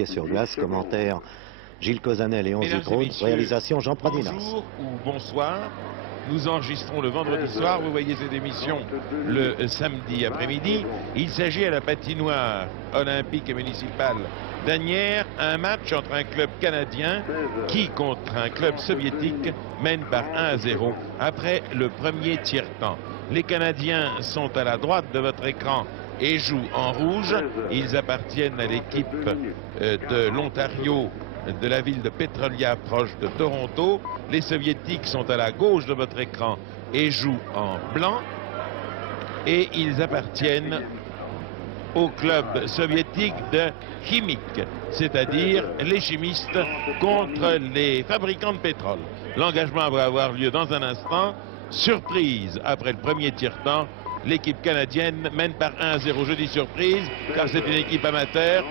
hockey sur glace. Commentaire Gilles Cauzanet, Léon Zitrone, réalisation Jean Pradinas. Bonjour ou bonsoir. Nous enregistrons le vendredi soir, vous voyez cette émission le samedi après-midi. Il s'agit à la patinoire olympique et municipale d'Asnières, un match entre un club canadien qui, contre un club soviétique, mène par 1-0 après le premier tiers-temps. Les Canadiens sont à la droite de votre écran et jouent en rouge. Ils appartiennent à l'équipe de l'Ontario, de la ville de Petrolia, proche de Toronto. Les Soviétiques sont à la gauche de votre écran et jouent en blanc. Et ils appartiennent au club soviétique de Chimik, c'est-à-dire les chimistes contre les fabricants de pétrole. L'engagement va avoir lieu dans un instant. Surprise après le premier tiers-temps. L'équipe canadienne mène par 1-0. Je dis surprise car c'est une équipe amateur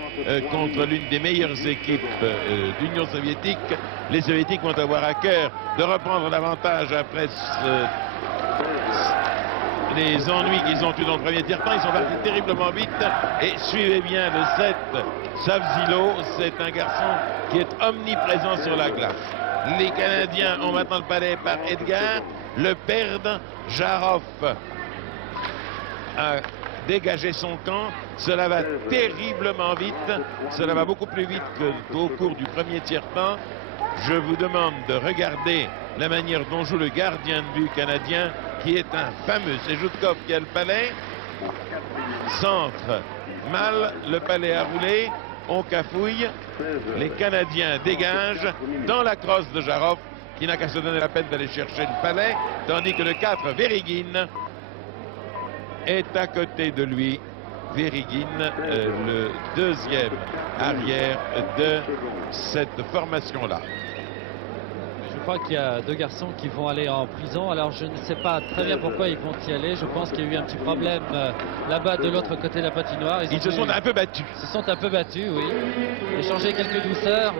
contre l'une des meilleures équipes d'Union soviétique. Les Soviétiques vont avoir à cœur de reprendre l'avantage après les ennuis qu'ils ont eu dans le premier tiers-temps. Ils sont partis terriblement vite. Et suivez bien le 7, Savzilo. C'est un garçon qui est omniprésent sur la glace. Les Canadiens ont maintenant le palais par Edgar. Le perdent. Jarov a dégagé son camp. Cela va terriblement vite. Cela va beaucoup plus vite qu'au cours du premier tiers-temps. Je vous demande de regarder la manière dont joue le gardien de but canadien, qui est un fameux. C'est Joutkov qui a le palais. Centre mal, le palais a roulé. On cafouille. Les Canadiens dégagent dans la crosse de Jarov, qui n'a qu'à se donner la peine d'aller chercher le palais, tandis que le 4, Verigin, est à côté de lui. Verigin, le deuxième arrière de cette formation-là. Je crois qu'il y a deux garçons qui vont aller en prison. Alors je ne sais pas très bien pourquoi ils vont y aller. Je pense qu'il y a eu un petit problème là-bas de l'autre côté de la patinoire. Ils se sont un peu battus. Ils se sont un peu battus, oui. Échanger quelques douceurs.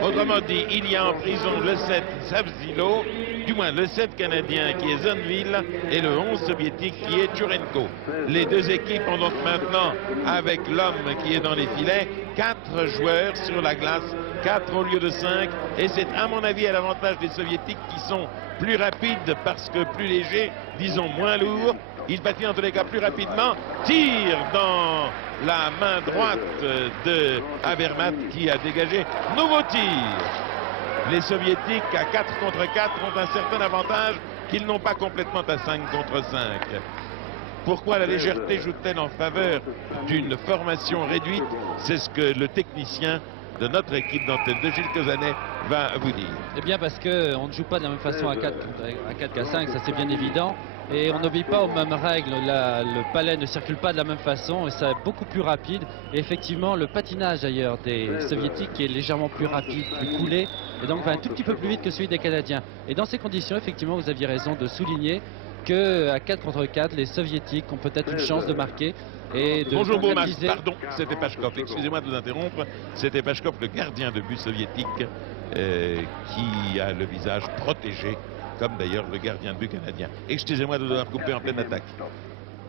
Autrement dit, il y a en prison le 7 Savzilo, du moins le 7 canadien qui est Zonville et le 11 soviétique qui est Turenko. Les deux équipes ont donc maintenant, avec l'homme qui est dans les filets, 4 joueurs sur la glace, 4 au lieu de 5. Et c'est à mon avis à l'avantage des soviétiques qui sont plus rapides parce que plus légers, disons moins lourds. Ils patinent en tous les cas plus rapidement. Tire dans la main droite de Avermaet qui a dégagé. Nouveau tir. Les Soviétiques à 4 contre 4 ont un certain avantage qu'ils n'ont pas complètement à 5 contre 5. Pourquoi la légèreté joue-t-elle en faveur d'une formation réduite? C'est ce que le technicien de notre équipe d'antenne de Gilles Cauzanet va vous dire. Eh bien parce qu'on ne joue pas de la même façon à 4 qu'à 5, ça c'est bien évident. Et on n'obéit pas aux mêmes règles. Le palais ne circule pas de la même façon et c'est beaucoup plus rapide. Et effectivement, le patinage d'ailleurs des Soviétiques est légèrement plus rapide, plus coulé, et donc va un tout petit peu plus vite que celui des Canadiens. Et dans ces conditions, effectivement, vous aviez raison de souligner qu'à 4 contre 4, les Soviétiques ont peut-être une chance de marquer. Et de Bonjour Bourmas, pardon, c'était Pachkov. Excusez-moi de vous interrompre. C'était Pachkov, le gardien de but soviétique, qui a le visage protégé, comme d'ailleurs le gardien de but canadien. Excusez-moi de devoir couper en pleine attaque.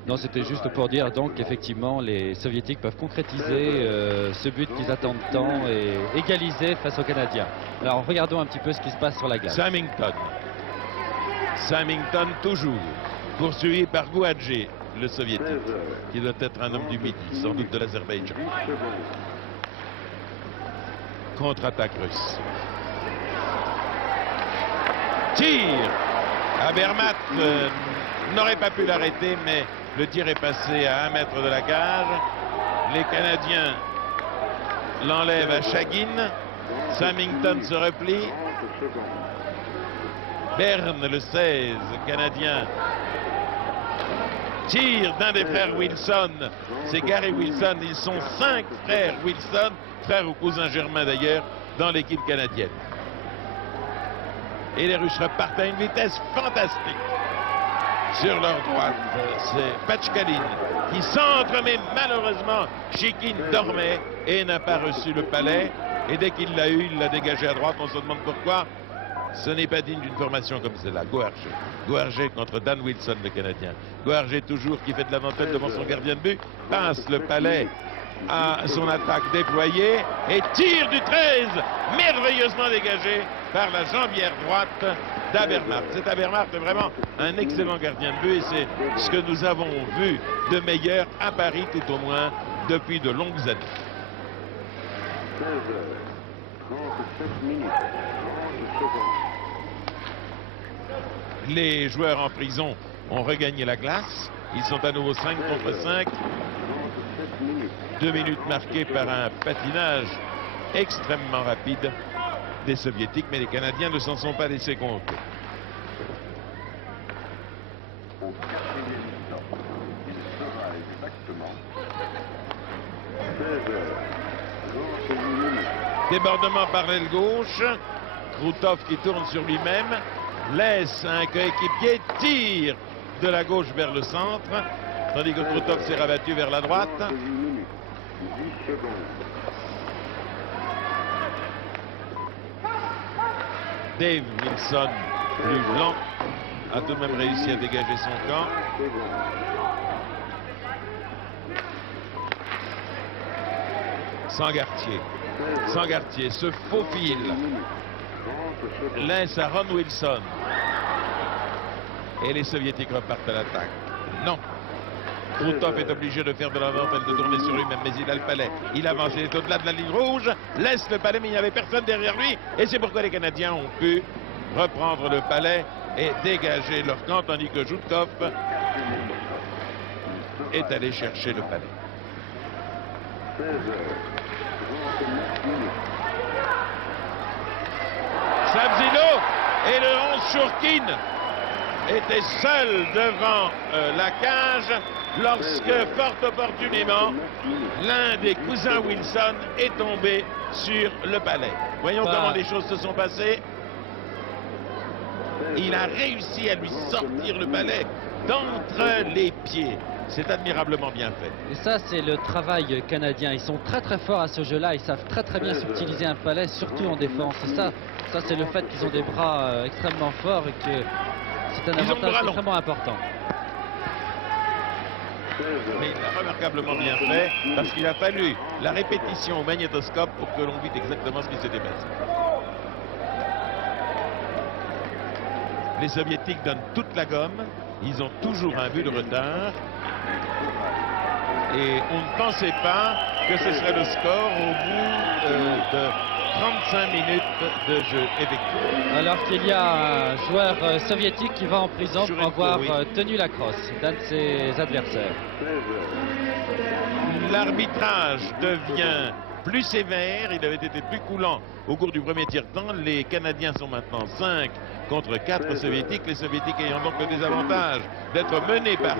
Non, c'était juste pour dire donc qu'effectivement les Soviétiques peuvent concrétiser ce but qu'ils attendent tant et égaliser face aux Canadiens. Alors regardons un petit peu ce qui se passe sur la glace. Samington toujours, poursuivi par Gouadji, le soviétique, qui doit être un homme du Midi, sans doute de l'Azerbaïdjan. Contre-attaque russe. Tir. Avermaet n'aurait pas pu l'arrêter, mais le tir est passé à 1 mètre de la cage. Les Canadiens l'enlèvent à Chagin. Samington se replie. Berne, le 16 canadien, tire d'un des frères Wilson. C'est Gary Wilson. Ils sont 5 frères Wilson, frères ou cousins germains d'ailleurs, dans l'équipe canadienne. Et les Russes repartent à une vitesse fantastique. Sur leur droite, c'est Pachkalin qui centre, mais malheureusement, Chikin dormait et n'a pas reçu le palais. Et dès qu'il l'a eu, il l'a dégagé à droite. On se demande pourquoi. Ce n'est pas digne d'une formation comme celle-là. Gouargé contre Dan Wilson, le Canadien. Gouargé toujours qui fait de la dentelle devant son gardien de but. Passe le palais à son attaque déployée et tire du 13, merveilleusement dégagé par la jambière droite d'Abermart. Cet Abermart est vraiment un excellent gardien de but et c'est ce que nous avons vu de meilleur à Paris, tout au moins depuis de longues années. 37 minutes, 30 secondes. Les joueurs en prison ont regagné la glace. Ils sont à nouveau 5 contre 5. 2 minutes marquées par un patinage extrêmement rapide des Soviétiques, mais les Canadiens ne s'en sont pas laissés compter. Au 4e temps, il sera exactement 16h, 31 minutes. Débordement par l'aile gauche. Krutov qui tourne sur lui-même, laisse un coéquipier, tire de la gauche vers le centre, tandis que Krutov s'est rabattu vers la droite. 31 minutes, 10 secondes. Dave Wilson, plus lent, a tout de même réussi à dégager son camp. Sangartier se faufile, laisse à Ron Wilson. Et les Soviétiques repartent à l'attaque. Non. Krutov est obligé de faire de la dentelle, de tourner sur lui-même, mais il a le palais. Il avance, il est au-delà de la ligne rouge, laisse le palais, mais il n'y avait personne derrière lui. Et c'est pourquoi les Canadiens ont pu reprendre le palais et dégager leur camp, tandis que Joutkov est allé chercher le palais. 16h, 29 minutes. Sabzino et le 11 Chourkin étaient seuls devant la cage lorsque, fort opportunément, l'un des cousins Wilson est tombé sur le palais. Voyons comment les choses se sont passées. Il a réussi à lui sortir le palais d'entre les pieds. C'est admirablement bien fait. Et ça, c'est le travail canadien. Ils sont très très forts à ce jeu-là. Ils savent très très bien subtiliser un palais, surtout en défense. Et ça c'est le fait qu'ils ont des bras extrêmement forts et que c'est un avantage extrêmement important. Mais il l'a remarquablement bien fait parce qu'il a fallu la répétition au magnétoscope pour que l'on vite exactement ce qui s'était passé. Les Soviétiques donnent toute la gomme. Ils ont toujours un but de retard. Et on ne pensait pas que ce serait le score au bout de 35 minutes de jeu effectué. Alors qu'il y a un joueur soviétique qui va en prison pour avoir tenu la crosse d'un de ses adversaires. L'arbitrage devient plus sévère, il avait été plus coulant au cours du premier tiers-temps. Les Canadiens sont maintenant 5 contre 4 Soviétiques, les Soviétiques ayant donc le désavantage d'être menés par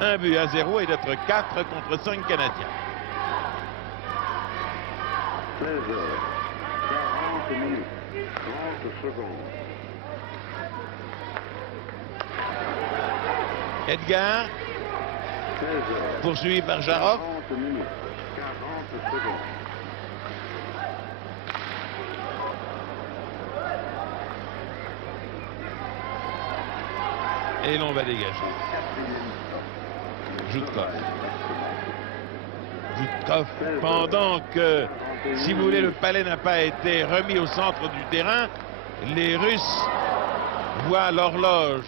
1-0 et d'être 4 contre 5 Canadiens. 16h, 40 minutes, 30 secondes. Edgar, 16h, poursuivi par Jarov. 40 minutes, 40 secondes. Et l'on va dégager. Joutkov. Joutkov, pendant que, si vous voulez, le palais n'a pas été remis au centre du terrain, les Russes voient l'horloge,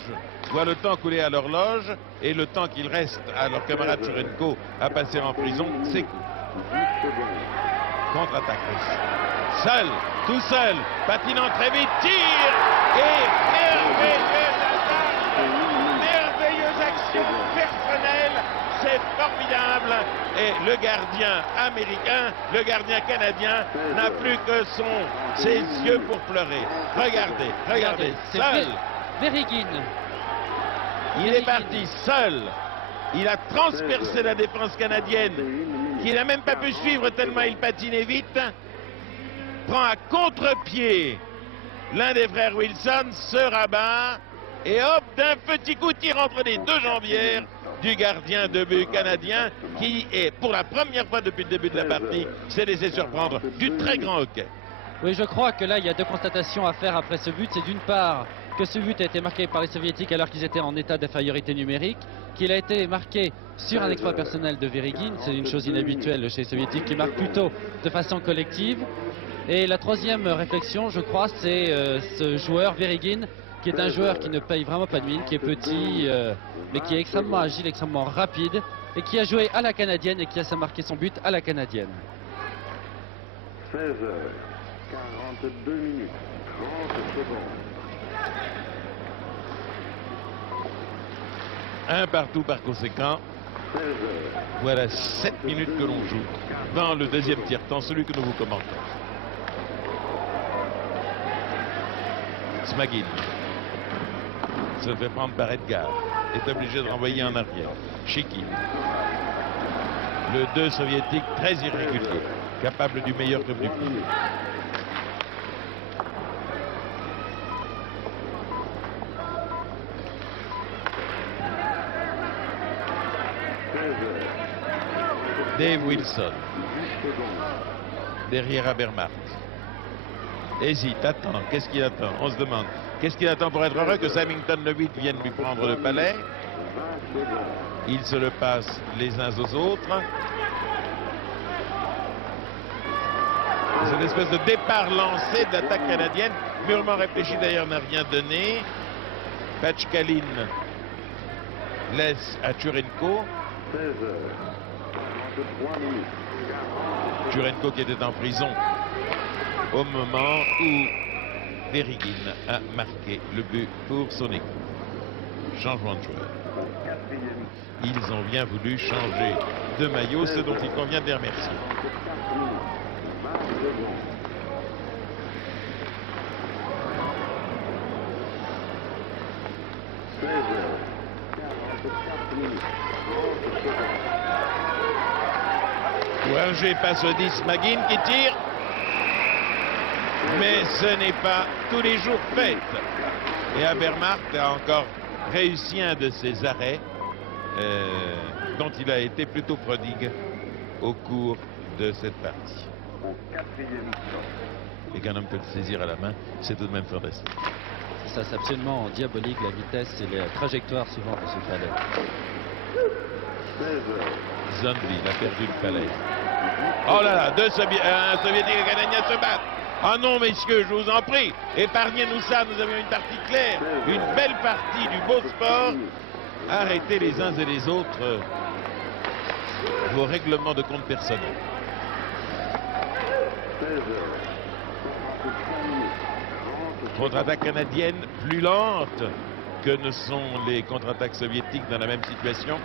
voient le temps couler à l'horloge, et le temps qu'il reste à leur camarade Churenko à passer en prison s'écoule. Contre-attaque russe. Seul, tout seul, patinant très vite, tire et merveilleuse action personnelle, c'est formidable. Et le gardien américain, le gardien canadien n'a plus que ses yeux pour pleurer. Regardez, seul. Verigin. Il est parti seul. Il a transpercé la défense canadienne, qui n'a même pas pu suivre tellement il patinait vite. Prend à contre-pied l'un des frères Wilson, se rabat et hop, d'un petit coup tire entre les deux jambières du gardien de but canadien qui est pour la première fois depuis le début de la partie s'est laissé surprendre du très grand hockey. Oui, je crois que là il y a deux constatations à faire après ce but. C'est d'une part que que ce but a été marqué par les Soviétiques alors qu'ils étaient en état d'infériorité numérique, qu'il a été marqué sur un exploit personnel de Verygin. C'est une chose inhabituelle chez les Soviétiques qui marquent plutôt de façon collective. Et la troisième réflexion, je crois, c'est ce joueur Verygin, qui est un joueur qui ne paye vraiment pas de mine, qui est petit, mais qui est extrêmement agile, extrêmement rapide, et qui a joué à la canadienne et qui a marqué son but à la canadienne. 16 heures, 42 minutes, 30 secondes. Un partout par conséquent. 16 heures, Voilà 7 minutes que l'on joue dans le deuxième tiers-temps, celui que nous vous commentons. Smagin se fait prendre par Edgar, est obligé de renvoyer en arrière. Chikin, le 2 soviétique très irrégulier, capable du meilleur comme du pire. Dave Wilson, derrière Habermas. Hésite, attend, qu'est-ce qu'il attend? On se demande, qu'est-ce qu'il attend pour être heureux que Samington le 8 vienne lui prendre le palais? Ils se le passent les uns aux autres. C'est une espèce de départ lancé d'attaque canadienne, mûrement réfléchi d'ailleurs, n'a rien donné. Pachkalin laisse à Turenko. 16 heures, 43 minutes, 40. Turenko qui était en prison au moment où Verygin a marqué le but pour son équipe. Changement de joueur. Ils ont bien voulu changer de maillot, ce dont il convient de les remercier. 4 minutes, 20 secondes. 16 heures, 44 minutes, 30 secondes. Ouargé passe au 10, Smagin qui tire. Mais ce n'est pas tous les jours fait. Et Habermas a encore réussi un de ses arrêts dont il a été plutôt prodigue au cours de cette partie. Au 4e temps. Et qu'un homme peut le saisir à la main, c'est tout de même fantastique. Ça, c'est absolument diabolique, la vitesse et les trajectoires souvent de ce palais. 16 heures. Zondville a perdu le palais. Oh là là, un Soviétique et un Canadien se battent. Ah non, messieurs, je vous en prie, épargnez-nous ça, nous avions une partie claire, une belle partie du beau sport. Arrêtez les uns et les autres vos règlements de compte personnels. 16 heures, 45 minutes, 30 Contre-attaque canadienne plus lente que ne sont les contre-attaques soviétiques dans la même situation.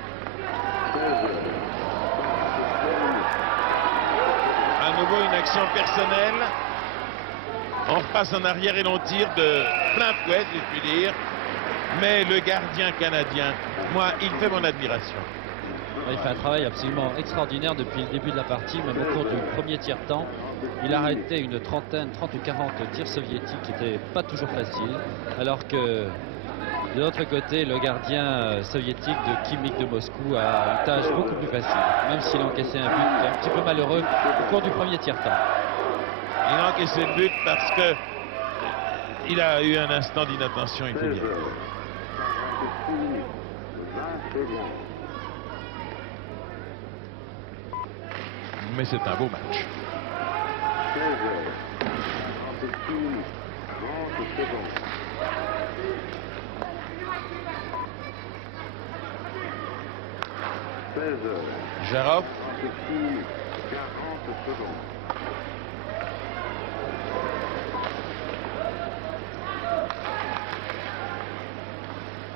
16 heures, 47 minutes. À nouveau une action personnelle. On repasse en arrière et l'on tire de plein fouet, si je puis dire. Mais le gardien canadien, moi, il fait mon admiration. Il fait un travail absolument extraordinaire depuis le début de la partie, même au cours du premier tiers-temps. Il a arrêté une trentaine, 30 ou 40 tirs soviétiques qui n'étaient pas toujours faciles, alors que de l'autre côté, le gardien soviétique de Khimik de Moscou a une tâche beaucoup plus facile, même s'il a encaissé un but un petit peu malheureux au cours du premier tiers-temps. Il a encaissé le but parce que il a eu un instant d'inattention, il faut 16 bien. heures, 46 minutes, 20 secondes. Mais c'est un beau match. 16 heures, 46 minutes, 30 secondes. 16 heures, Jarov, 46 minutes, 40 secondes.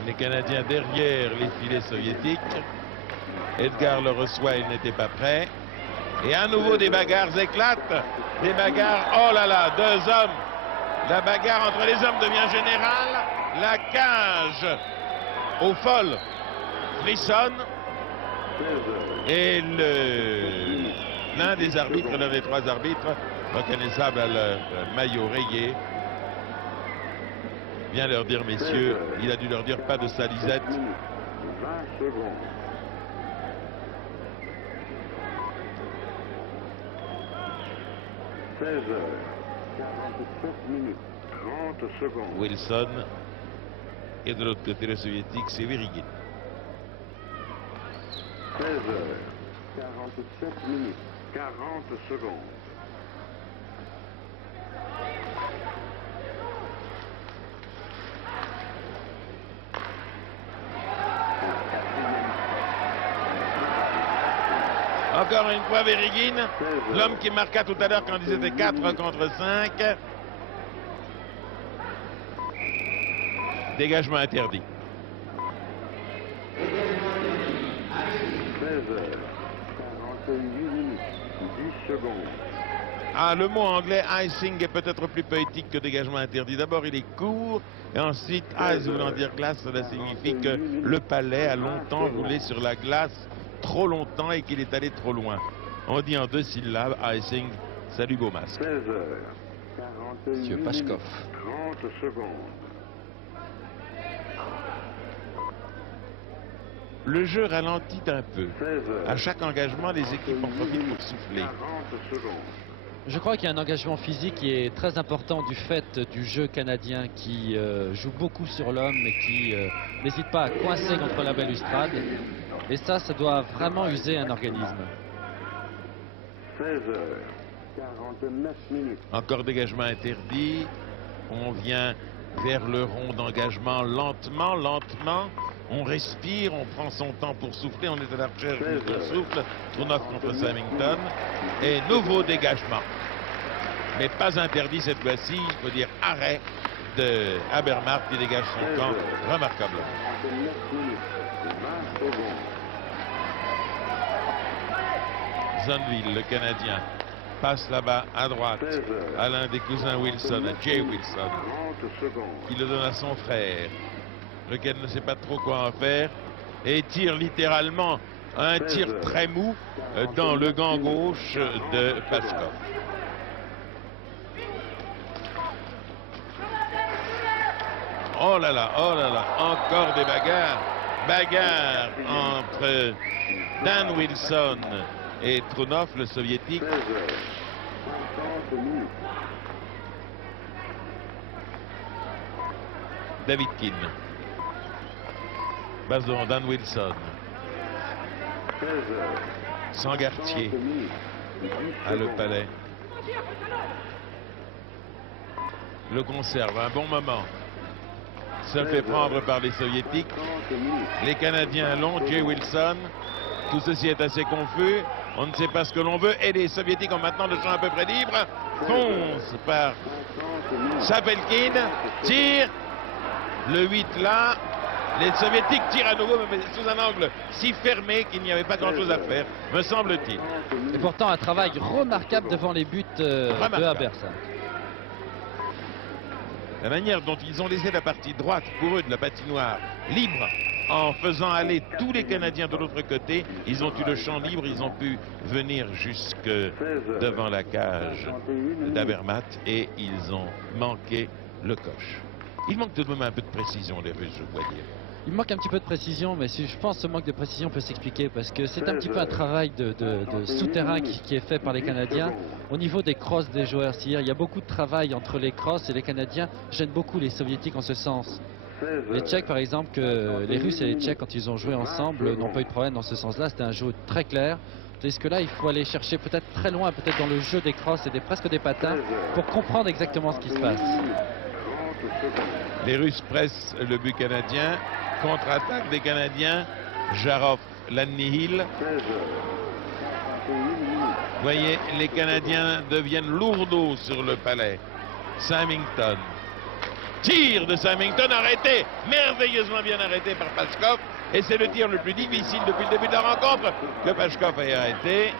les Canadiens derrière les filets soviétiques. Edgar le reçoit, il n'était pas prêt. Et à nouveau des bagarres éclatent. Des bagarres, oh là là, deux hommes. La bagarre entre les hommes devient générale. La cage au fol frissonne. 16 heures, Et l'un des arbitres, l'un des trois arbitres, reconnaissable à leur maillot rayé, vient leur dire, messieurs, il a dû leur dire pas de salisette. 20 secondes. « 16 heures, 47 minutes, 30 secondes. » Wilson Et de l'autre côté, le soviétique, c'est Verigin. 16 heures, 47 minutes, 40 secondes. Encore une fois, Verigin, l'homme qui marqua tout à l'heure quand ils étaient 4 contre 5. Dégagement interdit. 16 heures, 48 minutes, 10 secondes. Ah, le mot anglais icing est peut-être plus poétique que dégagement interdit. D'abord, il est court, et ensuite, ice voulant dire glace, cela signifie que le palais a longtemps roulé sur la glace, trop longtemps, et qu'il est allé trop loin. On dit en 2 syllabes, icing, salut beau masque. 16 heures, 48 Monsieur minutes, Pashkov. 30 secondes. Le jeu ralentit un peu. 16 heures, À chaque engagement, les équipes en profitent pour souffler. 40 secondes. Je crois qu'il y a un engagement physique qui est très important du fait du jeu canadien qui joue beaucoup sur l'homme et qui n'hésite pas à coincer contre la balustrade. Et ça doit vraiment user un organisme. 16 heures, 49 minutes. Encore dégagement interdit. On vient vers le rond d'engagement lentement, lentement. On respire, on prend son temps pour souffler. On est à la recherche du souffle. Trounov contre Symington. Et nouveau dégagement. Mais pas interdit cette fois-ci. Il faut dire arrêt de Habermas qui dégage son camp remarquablement. 49 minutes, 20 secondes. Zonneville, le Canadien, passe là-bas à droite à l'un des cousins Wilson, à Jay Wilson, 30 secondes. qui le donne à son frère, lequel ne sait pas trop quoi en faire, et tire littéralement un tir très mou dans le gant gauche de Pashkov. Oh là là, encore des bagarres. Bagarre entre Dan Wilson et Trounov, le soviétique. 16 heures, 50 minutes. Davidkin. Base devant Dan Wilson. 16 heures, Sangartier 30 minutes, 10 à Le secondes. Palais. Le conserve un bon moment. Se fait prendre par les soviétiques. 30 minutes. Les Canadiens l'ont, Jay Wilson. Tout ceci est assez confus. On ne sait pas ce que l'on veut. Et les soviétiques ont maintenant le champ à peu près libre. Fonce par 50 minutes. Sapelkin. Tire. Le 8 là. Les soviétiques tirent à nouveau, mais sous un angle si fermé qu'il n'y avait pas grand-chose à faire, me semble-t-il. Et pourtant un travail remarquable devant les buts de Remarquable. Habermas. La manière dont ils ont laissé la partie droite pour eux de la patinoire libre, en faisant aller tous les Canadiens de l'autre côté, ils ont eu le champ libre, ils ont pu venir jusque devant la cage d'Habermas et ils ont manqué le coche. Il manque tout de même un peu de précision, les Russes, je dois dire. Il manque un petit peu de précision, mais je pense que ce manque de précision peut s'expliquer parce que c'est un petit peu un travail de souterrain qui est fait par les Canadiens au niveau des crosses des joueurs. C'est-à-dire il y a beaucoup de travail entre les crosses et les Canadiens gênent beaucoup les Soviétiques en ce sens. Les Tchèques, par exemple, que les Russes et les Tchèques, quand ils ont joué ensemble, n'ont pas eu de problème dans ce sens-là. C'était un jeu très clair. Tandis que là, il faut aller chercher peut-être très loin, peut-être dans le jeu des crosses et presque des patins, pour comprendre exactement ce qui se passe. Les Russes pressent le but canadien. Contre-attaque des Canadiens. Jarov l'annihile. Vous voyez, les Canadiens deviennent lourdeaux sur le palais. Symington. Tir de Symington arrêté, merveilleusement bien arrêté par Pashkov. Et c'est le tir le plus difficile depuis le début de la rencontre que Pashkov ait arrêté.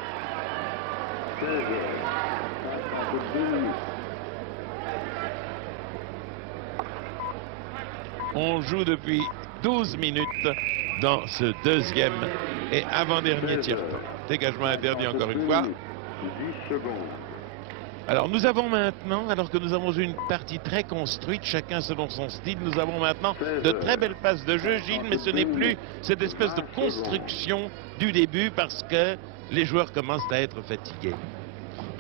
On joue depuis 12 minutes dans ce deuxième et avant-dernier tiers-temps. Dégagement interdit encore une fois. 10 secondes. Alors nous avons maintenant, alors que nous avons eu une partie très construite, chacun selon son style, nous avons maintenant de très belles passes de jeu, Gilles, mais ce n'est plus cette espèce de construction du début parce que les joueurs commencent à être fatigués.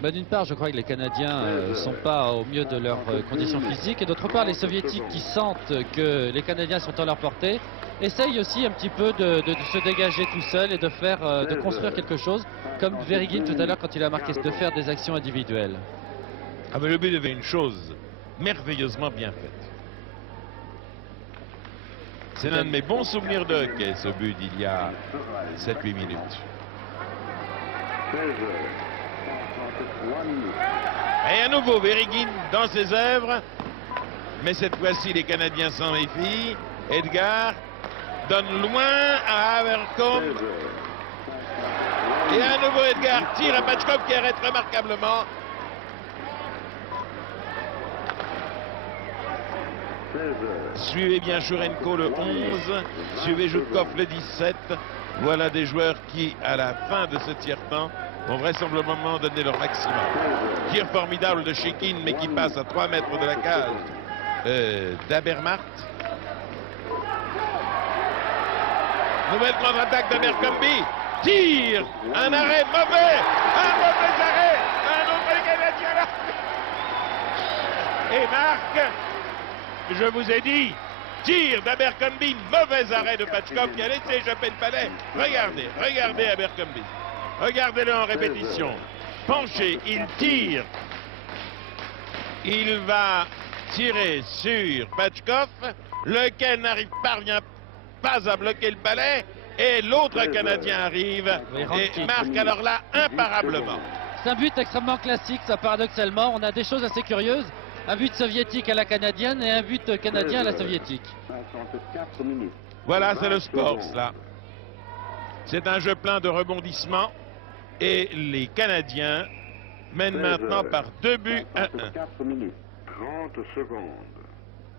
D'une part, je crois que les Canadiens ne sont pas au mieux de leurs conditions physiques. Et d'autre part, les Soviétiques qui sentent que les Canadiens sont à leur portée, essayent aussi un petit peu de se dégager tout seul et de construire quelque chose, comme Verigin tout à l'heure quand il a marqué, de faire des actions individuelles. Ah mais le but avait une chose merveilleusement bien faite. C'est l'un de mes bons souvenirs de hockey, ce but d'il y a 7-8 minutes. Et à nouveau, Verigin dans ses œuvres. Mais cette fois-ci, les Canadiens s'en méfient. Edgar donne loin à Abercombe. Et à nouveau, Edgar tire à Pachkov qui arrête remarquablement. Suivez bien Churenko le 11. Suivez Zhukov le 17. Voilà des joueurs qui, à la fin de ce tiers-temps, vont vraisemblablement donner leur maximum. Tir formidable de Shekin, mais qui passe à 3 mètres de la cage d'Abermart. Nouvelle contre-attaque d'Abercrombie. Tire. Un arrêt mauvais. Un mauvais arrêt. Un autre Canadien là. Et marque. Je vous ai dit. Tir d'Abercrombie. Mauvais arrêt de Pachkov qui a laissé échapper le palais. Regardez. Regardez Abercrombie. Regardez-le en répétition. Penché. Il tire. Il va tirer sur Pachkov. Lequel parvient pas à bloquer le palais, et l'autre Canadien arrive et marque alors là imparablement. C'est un but extrêmement classique, ça, paradoxalement. On a des choses assez curieuses. Un but soviétique à la canadienne et un but canadien à la soviétique. Voilà, c'est le sport, cela. C'est un jeu plein de rebondissements et les Canadiens mènent maintenant par 2 buts à 1. 30 secondes.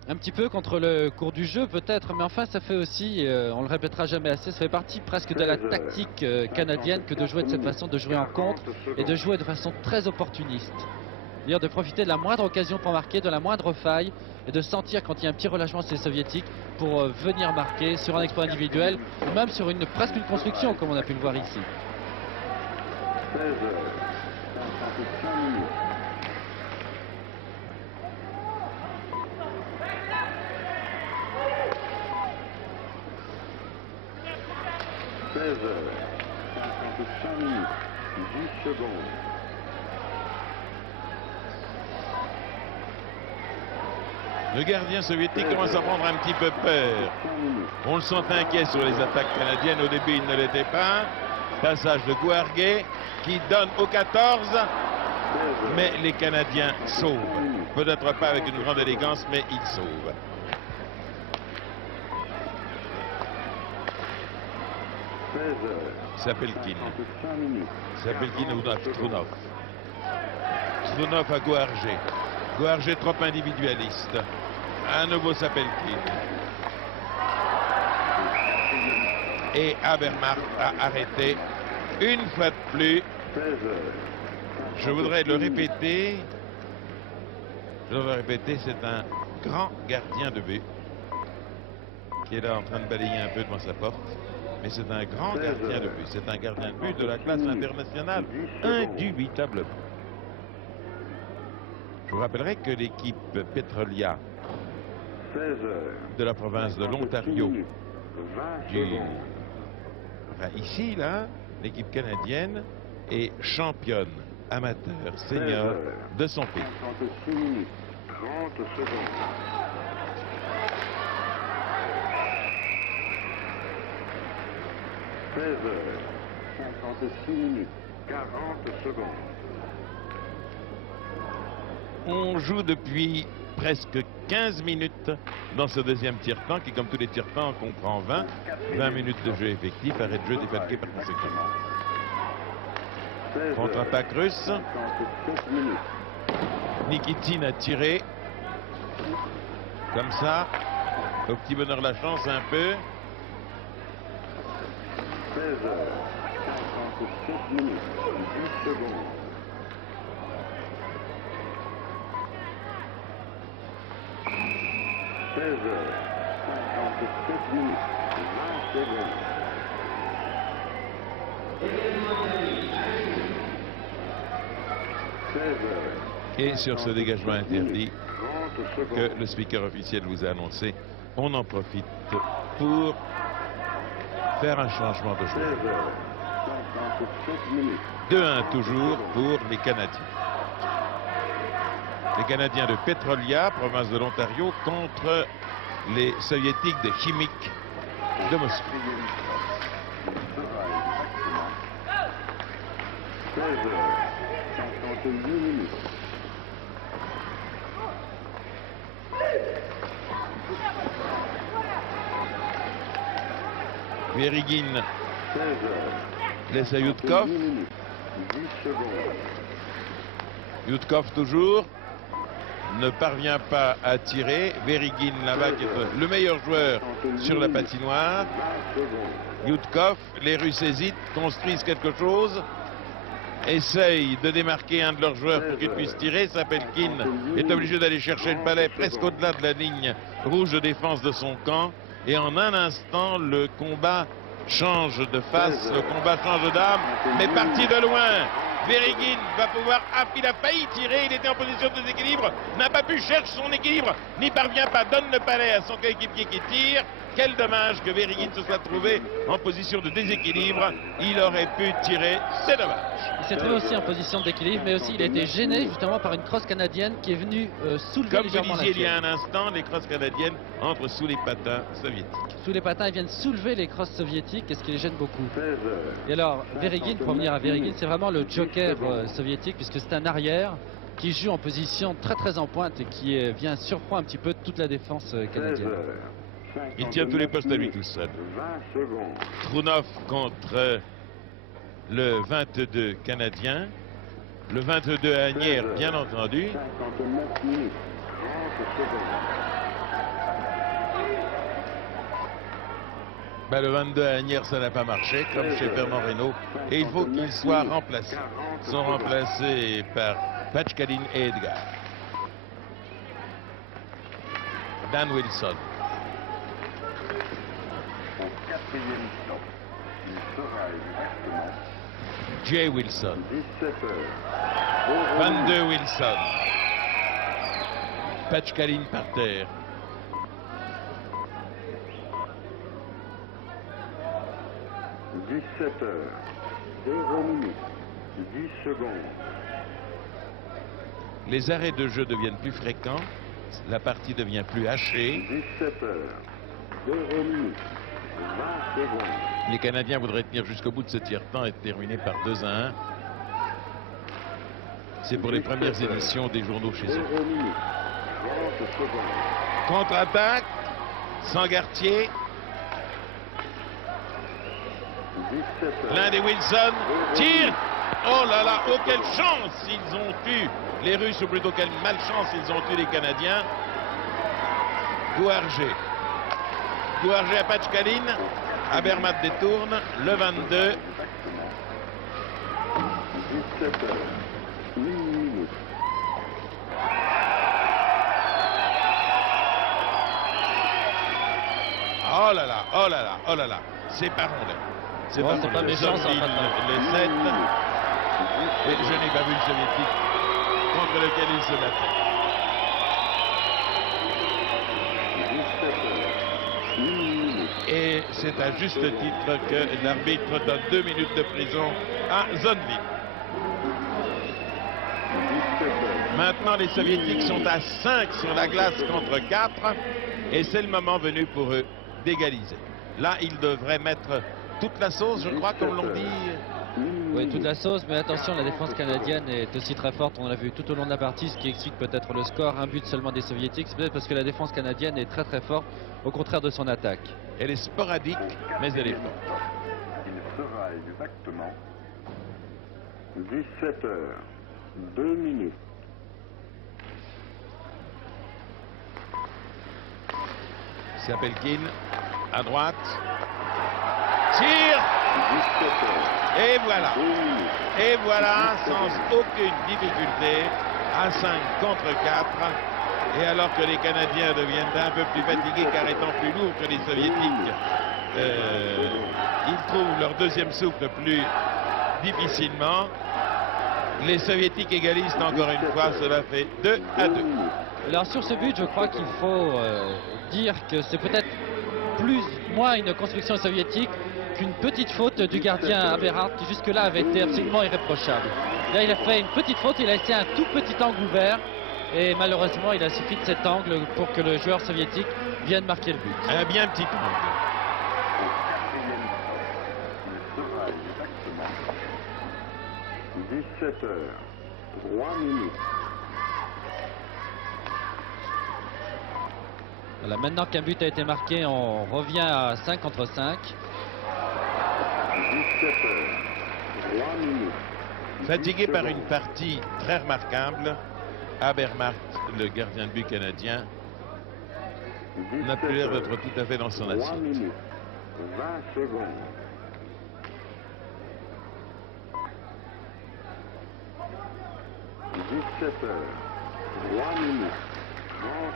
Un petit peu contre le cours du jeu peut-être, mais enfin ça fait aussi, on le répétera jamais assez, ça fait partie presque de la tactique canadienne que de jouer de cette façon, de jouer en contre et de jouer de façon très opportuniste. C'est-à-dire de profiter de la moindre occasion pour marquer, de la moindre faille, et de sentir quand il y a un petit relâchement chez les Soviétiques pour venir marquer sur un exploit individuel, ou même sur presque une construction comme on a pu le voir ici. 16 heures, 55 minutes. Minutes, 10 secondes. Le gardien soviétique commence à prendre un petit peu peur. On le sent inquiet sur les attaques canadiennes. Au début, il ne l'était pas. Passage de Guarguet qui donne au 14. Mais les Canadiens sauvent. Peut-être pas avec une grande élégance, mais ils sauvent. Sapelkin. Sapelkin ou Trunov. Trunov à Guarget. Guarget trop individualiste. À nouveau Sapelkin. Et Abermart a arrêté une fois de plus. Je voudrais le répéter. C'est un grand gardien de but qui est là en train de balayer un peu devant sa porte. Mais c'est un grand gardien de but. C'est un gardien de but de la classe internationale, indubitablement. Je vous rappellerai que l'équipe Petrolia de la province de l'Ontario, ici, là, l'équipe canadienne est championne amateur senior de son pays. 56 minutes, 30 secondes. 16 heures, 56 minutes, 40 secondes. On joue depuis presque 15 minutes dans ce deuxième tiers-temps qui, comme tous les tiers-temps, comprend 20 minutes de jeu effectif, arrêt de jeu défalqué par conséquent. Contre-attaque russe. Nikitin a tiré. Comme ça. Au petit bonheur la chance un peu. 16 heures, 57 minutes, 10 secondes. 16 heures, 57 minutes, 20 secondes. Et sur ce dégagement interdit que le speaker officiel vous a annoncé, on en profite pour faire un changement de joueur. 2-1 toujours pour les Canadiens. Les Canadiens de Petrolia, province de l'Ontario, contre les Soviétiques de Chimik de Moscou. 16h58. Verigin laisse à Yutkov. 10 secondes. Yutkov toujours ne parvient pas à tirer. Verigin là-bas qui est le meilleur joueur sur la patinoire. 20 secondes. Yutkov, les Russes hésitent, construisent quelque chose, essayent de démarquer un de leurs joueurs pour qu'il puisse tirer. Sapelkin est obligé d'aller chercher le balai presque au-delà de la ligne rouge de défense de son camp. Et en un instant, le combat change de face, le combat change d'âme, mais parti de loin. Verigin va pouvoir... Ah, il a failli tirer, il était en position de déséquilibre, n'a pas pu chercher son équilibre, n'y parvient pas, donne le palais à son coéquipier qui tire. Quel dommage que Verigin se soit trouvé en position de déséquilibre. Il aurait pu tirer, c'est dommage. Il s'est trouvé aussi en position d'équilibre, mais aussi il a été gêné justement par une crosse canadienne qui est venue soulever Comme vous légèrement la disiez il y a sienne. un instant, les crosses canadiennes entrent sous les patins soviétiques. Sous les patins, ils viennent soulever les crosses soviétiques, et ce qui les gêne beaucoup. 16h. Et alors, Verigin, pour revenir à Verigin, c'est vraiment le joker soviétique, puisque c'est un arrière qui joue en position très en pointe et qui vient surprendre un petit peu toute la défense canadienne. 16h. Il tient tous les postes à lui tout seul. 20 secondes. Trounov contre le 22 canadien. Le 22 à Agnières, bien entendu. 59 minutes. 30 secondes. Le 22 à Agnières, ça n'a pas marché, comme chez Fernand Reynaud. Et il faut qu'il soit remplacé. Ils sont remplacés par Pachkalin et Edgar. Dan Wilson. Au 4e stop. Il sera exactement Jay Wilson. 17h. 22 Wilson. Pachkalin par terre. 17h. 0 minutes. 10 secondes. Les arrêts de jeu deviennent plus fréquents. La partie devient plus hachée. 17h. 0 minutes. 20 secondes. Les Canadiens voudraient tenir jusqu'au bout de ce tiers-temps et terminer par 2-1. C'est pour les premières éditions des journaux chez 0 eux. minutes. 30 secondes. Contre-attaque. Sangartier. 17h. L'un des Wilson. Tire. Oh là là. Oh, quelle chance ils ont eu. Les Russes, ou plutôt quelle malchance ils ont eu les Canadiens. Gouargé. Gouargé à Pachkalin. Abermat détourne. Le 22. 17h. 1 minute. Oh là là, oh là là, oh là là. C'est pas rondel. C'est Oh, pas c'est pas rondel. méchant, ça, Zovil, en fait. le 7. Et je n'ai pas vu le soviétique contre lequel il se battait. 17h. 1 minute. Et c'est à juste titre que l'arbitre donne 2 minutes de prison à Zonville. 17h. Maintenant, les soviétiques sont à 5 sur la glace contre 4. Et c'est le moment venu pour eux d'égaliser. Là, ils devraient mettre toute la sauce, je crois, comme l'on dit. Oui, toute la sauce, mais attention, la défense canadienne est aussi très forte, on l'a vu tout au long de la partie, ce qui explique peut-être le score, un but seulement des soviétiques, c'est peut-être parce que la défense canadienne est très forte, au contraire de son attaque. Elle est sporadique, mais elle est forte. Il sera exactement 17h. 2 minutes. Sapelkin à droite. Tire. 17h. Et voilà. 2 minutes. Et voilà, sans aucune difficulté, à 5 contre 4. Et alors que les Canadiens deviennent un peu plus fatigués car étant plus lourds que les Soviétiques, ils trouvent leur deuxième souffle plus difficilement. Les Soviétiques égalisent encore une fois, cela fait 2-2. Alors sur ce but, je crois qu'il faut dire que c'est peut-être moins une construction soviétique qu'une petite faute du gardien Aberhart qui jusque-là avait été absolument irréprochable. Là, il a fait une petite faute, il a laissé un tout petit angle ouvert et malheureusement, il a suffi de cet angle pour que le joueur soviétique vienne marquer le but. Un bien petit angle. 17h03. Voilà, maintenant qu'un but a été marqué, on revient à 5 contre 5. 17h03. Fatigué par une partie très remarquable, Aberhart, le gardien de but canadien, n'a plus l'air d'être tout à fait dans son assiette. 20 secondes. 17h03.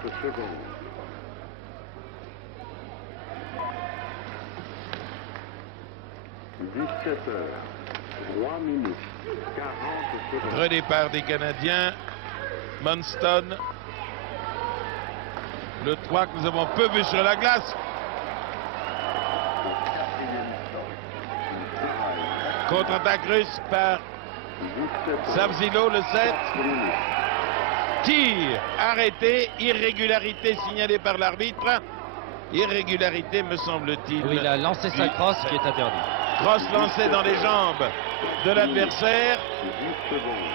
30 secondes. 17h03. 40 secondes. Redépart des Canadiens. Munston. Le 3 que nous avons peu vu sur la glace. Contre-attaque russe par Savzilo, le 7. Tir arrêté, irrégularité signalée par l'arbitre. Irrégularité, me semble-t-il. Oui, il a lancé sa crosse qui est interdite. Crosse lancée dans les jambes de l'adversaire. 10 secondes.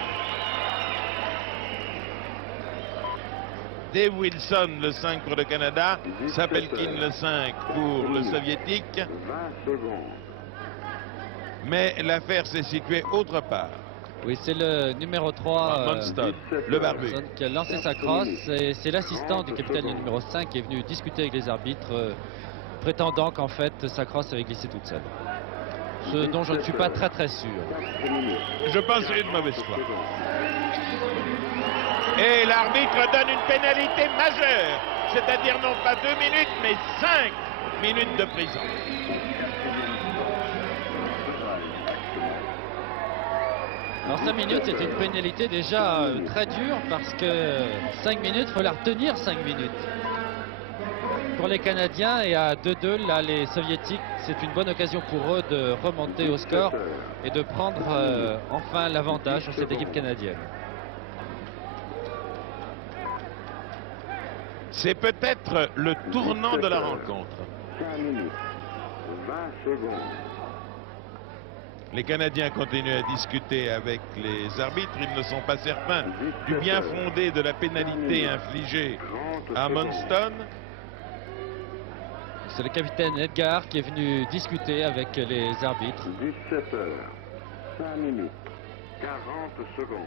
Dave Wilson, le 5 pour le Canada. Sapelkin, le 5 pour le Soviétique. 20 secondes. Mais l'affaire s'est située autre part. Oui, c'est le numéro 3 Munston, le barbu. qui a lancé sa crosse. Et c'est l'assistant du capitaine le numéro 5 qui est venu discuter avec les arbitres, prétendant qu'en fait sa crosse avait glissé toute seule. Ce dont je ne suis pas très sûr. Je pense que c'est une mauvaise foi. Et l'arbitre donne une pénalité majeure, c'est-à-dire non pas 2 minutes, mais 5 minutes de prison. Alors 5 minutes, c'est une pénalité déjà très dure parce que 5 minutes, il faut la retenir 5 minutes. Pour les Canadiens et à 2-2, là les Soviétiques, c'est une bonne occasion pour eux de remonter au score et de prendre enfin l'avantage sur cette équipe canadienne. C'est peut-être le tournant de la rencontre. 5 minutes. 20 secondes. Les Canadiens continuent à discuter avec les arbitres. Ils ne sont pas certains du bien fondé de la pénalité infligée à Munston. C'est le capitaine Edgar qui est venu discuter avec les arbitres. 17h. 5 minutes. 40 secondes.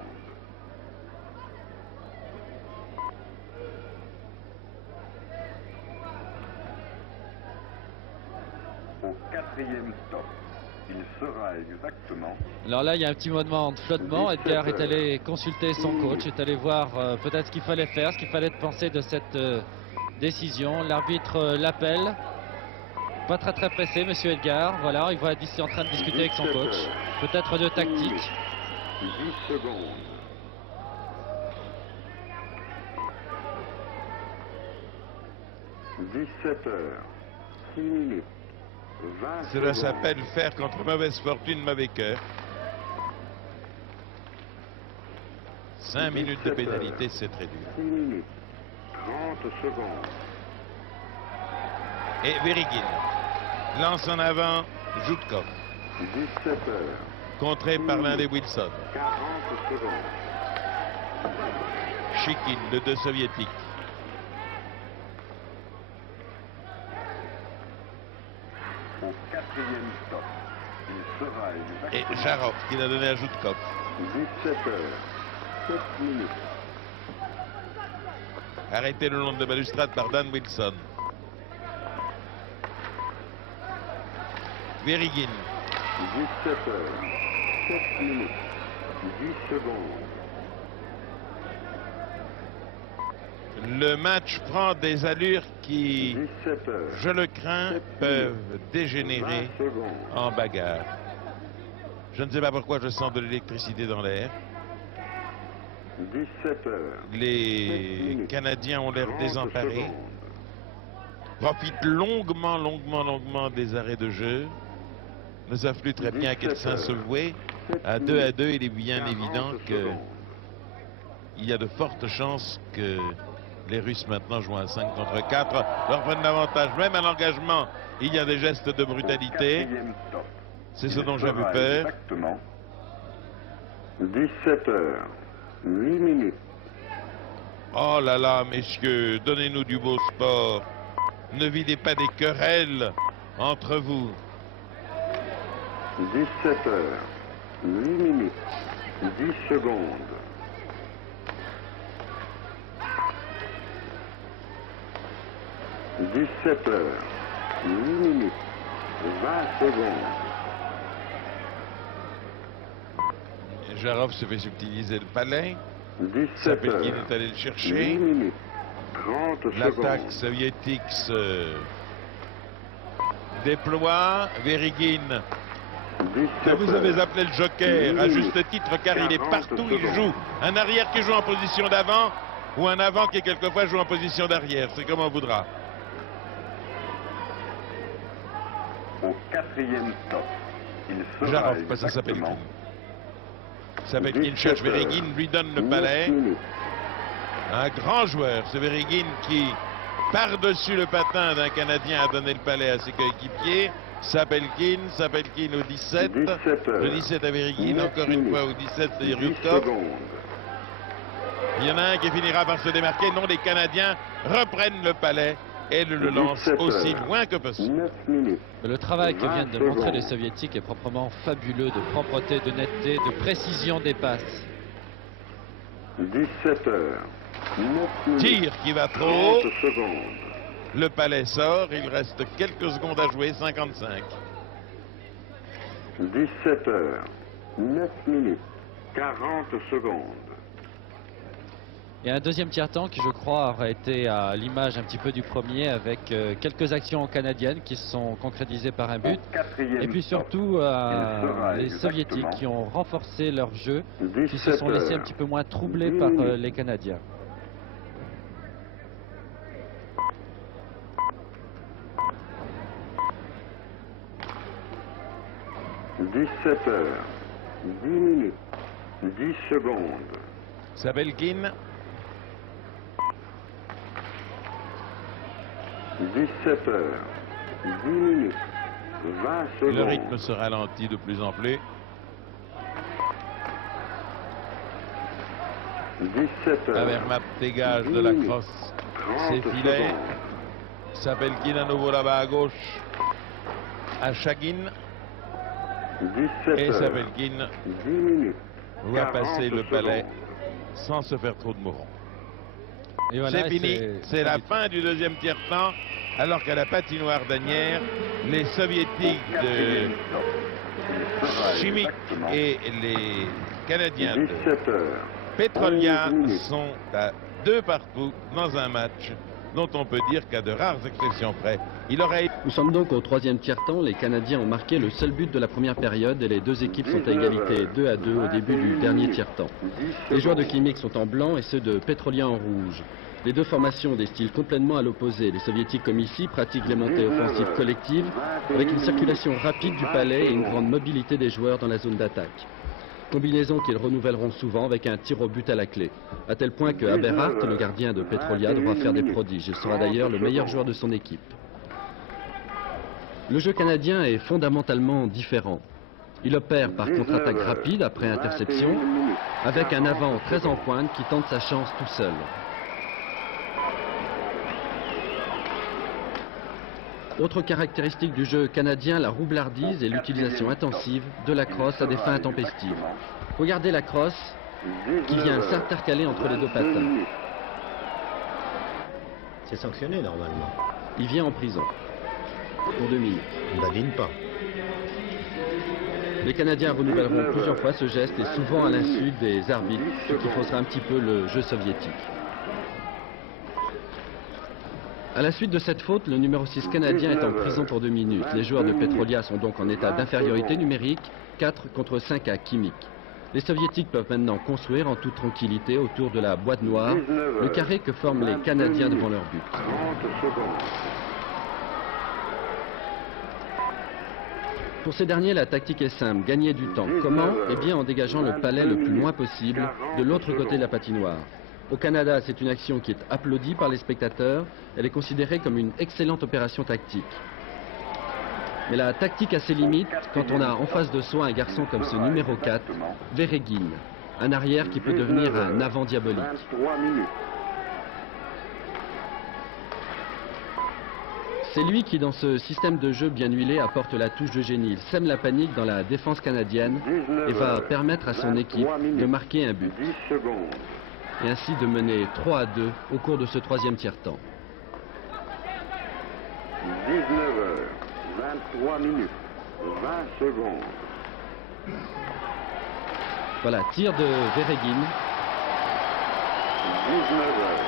Au 4e stop, il sera exactement... Alors là, il y a un petit moment de flottement. Edgar est allé consulter son coach, est allé voir peut-être ce qu'il fallait faire, ce qu'il fallait penser de cette décision. L'arbitre l'appelle. Pas très pressé, monsieur Edgar. Voilà, il voit d'ici en train de discuter avec son coach. Peut-être de tactique. 10 secondes. « 17h, 6 minutes, 20 Cela secondes. s'appelle faire contre mauvaise fortune, mauvais cœur. 5 minutes de pénalité, c'est très dur. 6 minutes, 30 secondes. Et Verigin lance en avant Zhutkov, 17h, contré par l'un des Wilson. 40 secondes. Chikin, le 2 soviétique. Au 4e stop, il sera Et exactement... Jarov qui l'a donné à Zhutkov. 17h, 7 minutes. Arrêté le long de la balustrade par Dan Wilson. Verigin. 17h, 7 minutes, 10 secondes. Le match prend des allures qui, 17h, je le crains, peuvent dégénérer 20 secondes. en bagarre. Je ne sais pas pourquoi je sens de l'électricité dans l'air. 17 heures. Les Canadiens ont l'air désemparés. Profitent longuement des arrêts de jeu. Ne savent plus très bien à quel sein se vouer. À 2-2, il est bien évident qu'il y a de fortes chances que les Russes maintenant jouent à 5 contre 4. Leur prennent davantage. Même à l'engagement, il y a des gestes de brutalité. C'est ce dont j'avais peur. Exactement. 17 heures, 8 minutes. Oh là là, messieurs, donnez-nous du beau sport. Ne videz pas des querelles entre vous. 17 heures, 8 minutes, 10 secondes. 17 heures, 8 minutes, 20 secondes. Jarov se fait subtiliser le palais. 17 Sapelkin heures, est allé le 8 chercher. minutes, 30 L'attaque secondes. soviétique se déploie. Verigin, 17 que vous avez heures, appelé le joker, à juste titre, car il est partout, il joue. Un arrière qui joue en position d'avant, ou un avant qui quelquefois joue en position d'arrière. C'est comme on voudra. Au 4e stop. Il sera Jarov passe à Sapelkin. exactement Sapelkin cherche Verigin, lui donne le 9 palais. minutes. Un grand joueur, ce Verigin, qui, par-dessus le patin d'un Canadien, a donné le palais à ses coéquipiers. Sapelkin au 17. 17 heures, Le 17 à Verigin, 9 encore une minutes, fois au 17, c'est 10 Ryubkov. secondes. Il y en a un qui finira par se démarquer. Non, les Canadiens reprennent le palais et le lancent 17 aussi heures, loin que possible. 9 minutes. Le travail que 20 viennent de montrer secondes. les Soviétiques est proprement fabuleux, de propreté, de netteté, de précision des passes. 17 heures, 9 minutes. Tir qui va trop haut. 30 secondes. Le palais sort. Il reste quelques secondes à jouer, 55. 17 heures, 9 minutes, 40 secondes. Et un deuxième tiers-temps qui, je crois, aura été à l'image un petit peu du premier, avec quelques actions canadiennes qui se sont concrétisées par un but. Au 4e Et puis stop. surtout sera les exactement Soviétiques qui ont renforcé leur jeu, qui se 17 sont laissés un heures, petit peu moins troublés 10 par minutes. les Canadiens. « 17 heures, 10 minutes, 10 secondes. Sapelkin, 17 heures, 10 minutes, 20 secondes. le rythme se ralentit de plus en plus. 17 heures, Avermaet dégage de la crosse 30 ses filets. secondes. Sapelkin à nouveau là-bas à gauche. À Chagin. 17 Et heures, Sapelkin 10 minutes, va 40 passer le palais secondes. sans se faire trop de mourants. Et voilà, C'est fini, c'est la but. fin du deuxième tiers-temps, alors qu'à la patinoire d'Asnières, les Soviétiques de Chimique et les Canadiens de 17 heures, Petrolia 11 minutes. sont à 2 partout dans un match dont on peut dire qu'à de rares exceptions près, il aurait été... Nous sommes donc au troisième tiers-temps. Les Canadiens ont marqué le seul but de la première période et les deux équipes sont à égalité 2-2 au début du dernier tiers-temps. 10 Les joueurs de secondes. Khimik sont en blanc et ceux de Petrolia en rouge. Les deux formations ont des styles complètement à l'opposé. Les Soviétiques, comme ici, pratiquent les montées offensives collectives avec une circulation rapide du palais et une grande mobilité des joueurs dans la zone d'attaque. Combinaison qu'ils renouvelleront souvent avec un tir au but à la clé. À tel point que Aberhart, le gardien de Petrolia, devra faire des prodiges. Il sera d'ailleurs le meilleur joueur de son équipe. Le jeu canadien est fondamentalement différent. Il opère par contre-attaque rapide après interception, avec un avant très en pointe qui tente sa chance tout seul. Autre caractéristique du jeu canadien, la roublardise et l'utilisation intensive de la crosse à des fins intempestives. Regardez la crosse qui vient s'intercaler entre les deux patins. C'est sanctionné normalement. Il vient en prison pour 2 minutes. On ne badine pas. Les Canadiens renouvelleront plusieurs fois ce geste et souvent à l'insu des arbitres, ce qui faussera un petit peu le jeu soviétique. À la suite de cette faute, le numéro 6 canadien est en prison pour 2 minutes. Les joueurs de Petrolia sont donc en état d'infériorité numérique, 4 contre 5 à Khimik. Les Soviétiques peuvent maintenant construire en toute tranquillité autour de la boîte noire le carré que forment les Canadiens devant leur but. 30 secondes. Pour ces derniers, la tactique est simple, gagner du temps. Comment? Eh bien en dégageant le palais le plus loin possible de l'autre côté de la patinoire. Au Canada, c'est une action qui est applaudie par les spectateurs. Elle est considérée comme une excellente opération tactique. Mais la tactique a ses limites quand on a en face de soi un garçon comme ce numéro 4, Veregin, un arrière qui peut devenir un avant diabolique. 23 minutes. C'est lui qui, dans ce système de jeu bien huilé, apporte la touche de génie. Il sème la panique dans la défense canadienne et va permettre à son équipe de marquer un but. 10 secondes. Et ainsi de mener 3-2 au cours de ce troisième tiers-temps. 19 heures, 23 minutes, 20 secondes. Voilà, tir de Veregin. 19 heures.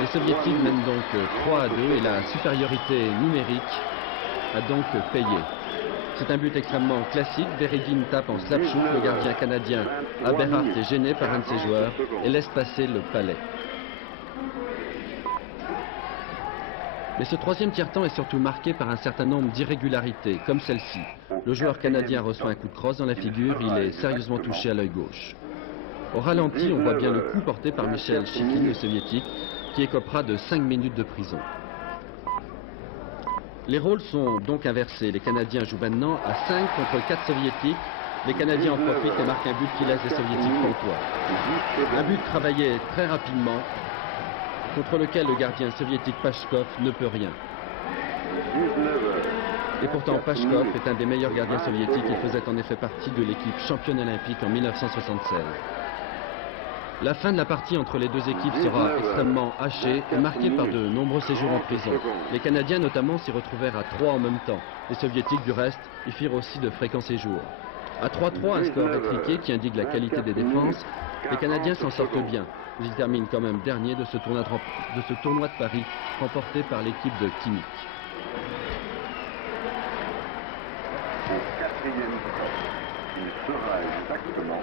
Les Soviétiques mènent donc 3-2 et la supériorité numérique a donc payé. C'est un but extrêmement classique. Veregin tape en slapshot. Le gardien canadien Aberhart est gêné par un de ses joueurs et laisse passer le palais. Mais ce troisième tiers-temps est surtout marqué par un certain nombre d'irrégularités, comme celle-ci. Le joueur canadien reçoit un coup de crosse dans la figure. Il est sérieusement touché à l'œil gauche. Au ralenti, on voit bien le coup porté par Michel Chikin, le soviétique, qui écopera de 5 minutes de prison. Les rôles sont donc inversés. Les Canadiens jouent maintenant à 5 contre 4 soviétiques. Les Canadiens en profitent et marquent un but qui laisse les soviétiques pantois. Un but travaillé très rapidement, contre lequel le gardien soviétique Pashkov ne peut rien. Et pourtant Pashkov est un des meilleurs gardiens soviétiques et faisait en effet partie de l'équipe championne olympique en 1976. La fin de la partie entre les deux équipes sera extrêmement hachée et marquée par de nombreux séjours en prison. Les Canadiens notamment s'y retrouvèrent à 3 en même temps. Les Soviétiques du reste y firent aussi de fréquents séjours. À 3-3, un score étriqué qui indique la qualité des défenses. Les Canadiens s'en sortent bien. Ils terminent quand même dernier de ce tournoi de Paris remporté par l'équipe de Kimmich. Au 4e, il sera exactement